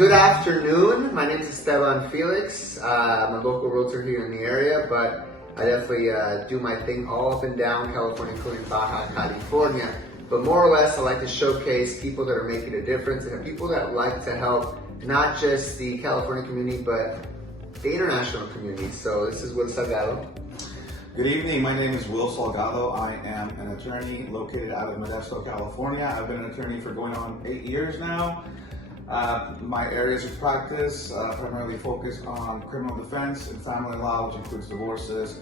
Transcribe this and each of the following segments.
good afternoon. My name is Esteban Felix. I'm a local realtor here in the area, but I definitely do my thing all up and down California, including Baja California. But more or less, I like to showcase people that are making a difference and people that like to help not just the California community, but the international community. So this is Will Salgado. Good evening, my name is Will Salgado. I am an attorney located out of Modesto, California. I've been an attorney for going on 8 years now. My areas of practice primarily focus on criminal defense and family law, which includes divorces,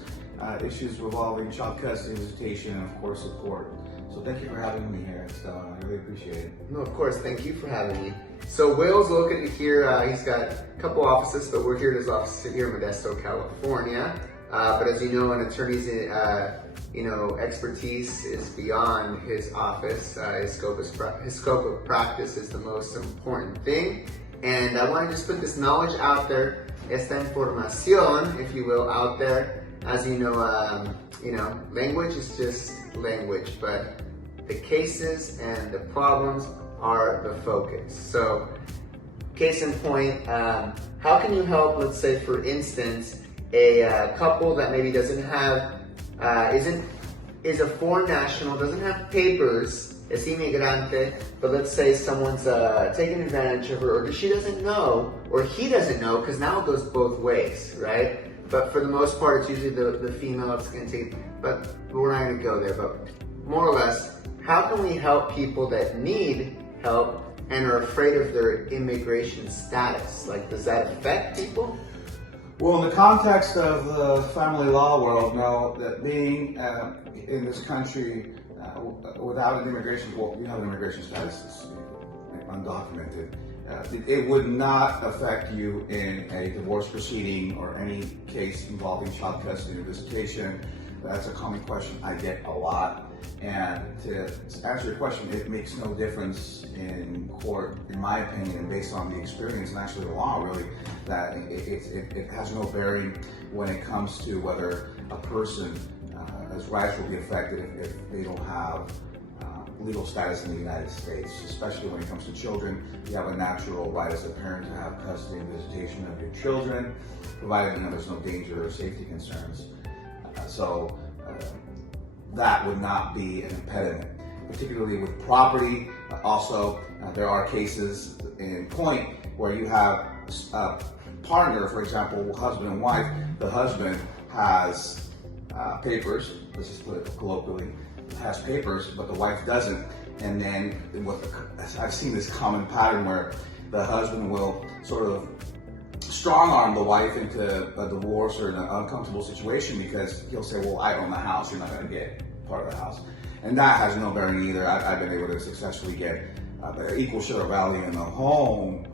issues revolving child custody, visitation, and of course support. So thank you for having me here, Esteban. I really appreciate it. No, of course, thank you for having me. So Will's located here, he's got a couple offices, but we're here at his office here in Modesto, California. But as you know, an attorney's expertise is beyond his office. His scope of practice is the most important thing. And I want to just put this knowledge out there, esta información, if you will, out there. As you know, language is just language, but the cases and the problems are the focus. So, case in point, how can you help, let's say, for instance, a couple that maybe doesn't have, is a foreign national, doesn't have papers, es inmigrante, but let's say someone's taking advantage of her, or she doesn't know, or he doesn't know, because now it goes both ways, right? But for the most part, it's usually the female that's going to take, but we're not going to go there. But more or less, how can we help people that need help and are afraid of their immigration status? Like, does that affect people? Well, in the context of the family law world, know that being in this country without an immigration, well, you have an immigration status, it's undocumented. It would not affect you in a divorce proceeding or any case involving child custody or visitation. That's a common question I get a lot. And to answer your question, it makes no difference in court, in my opinion, and based on the experience and actually the law, really, that it has no bearing when it comes to whether a person, his rights will be affected if they don't have legal status in the United States, especially when it comes to children. You have a natural right as a parent to have custody and visitation of your children, provided there's no danger or safety concerns. That would not be an impediment, particularly with property. Also, there are cases in point where you have a partner, for example, husband and wife. The husband has papers, let's just put it colloquially, has papers, but the wife doesn't. And then I've seen this common pattern where the husband will sort of strong arm the wife into a divorce or an uncomfortable situation because he'll say, well, I own the house, you're not going to get part of the house. And that has no bearing either. I've been able to successfully get an equal share of value in the home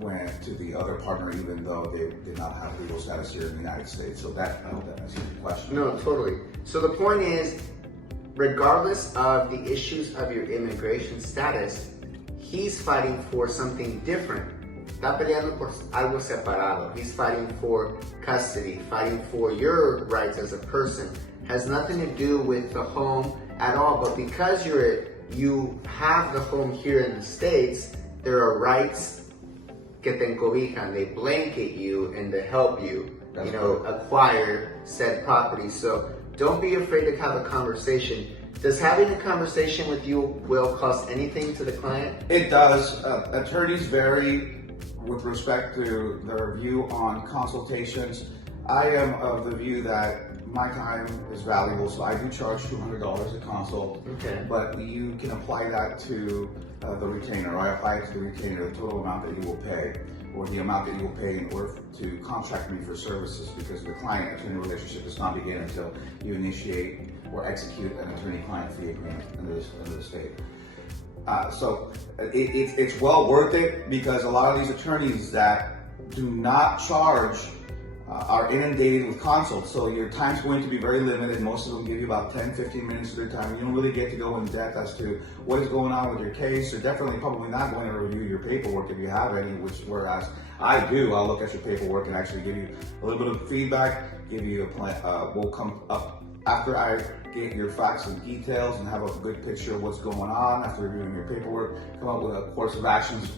went to the other partner, even though they did not have legal status here in the United States. So I hope that answers your question. No, totally. So the point is, regardless of the issues of your immigration status, he's fighting for something different. Está peleando por algo separado. He's fighting for custody, fighting for your rights as a person. Has nothing to do with the home at all, but because you have the home here in the States, there are rights que te encobijan, they blanket you and they help you, acquire said property. So don't be afraid to have a conversation. Does having a conversation with you will cost anything to the client? It does. Attorneys vary with respect to their view on consultations. I am of the view that my time is valuable, so I do charge $200 a consult. Okay. But you can apply that to the retainer. I apply it to the retainer, the total amount that you will pay, or the amount that you will pay in order to contract me for services, because the client-attorney relationship does not begin until you initiate or execute an attorney-client fee agreement under the state. So it's well worth it, because a lot of these attorneys that do not charge are inundated with consults, so your time's going to be very limited. Most of them give you about 10-15 minutes of their time. You don't really get to go in depth as to what is going on with your case. They're definitely probably not going to review your paperwork if you have any, whereas I do. I'll look at your paperwork and actually give you a little bit of feedback, give you a plan. We'll come up after I get your facts and details and have a good picture of what's going on after reviewing your paperwork, come up with a course of actions,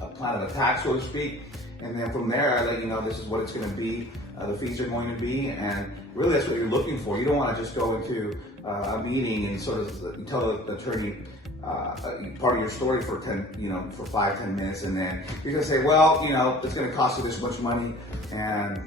a plan of attack, so to speak. And then from there, I let you know this is what it's going to be, the fees are going to be, and really that's what you're looking for. You don't want to just go into a meeting and sort of tell the attorney part of your story for 5-10 minutes, and then you're going to say, well, it's going to cost you this much money, and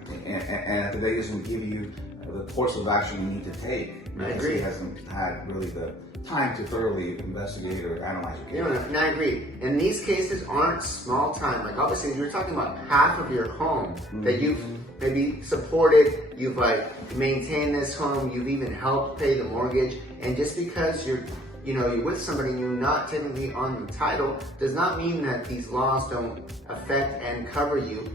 the day doesn't give you the course of action you need to take. I agree. He hasn't had really the time to thoroughly investigate or analyze your case. And I agree. And these cases aren't small time. Like obviously, you're talking about half of your home that you've maybe supported. You've maintained this home. You've even helped pay the mortgage. And just because you're with somebody and you're not technically on the title, does not mean that these laws don't affect and cover you.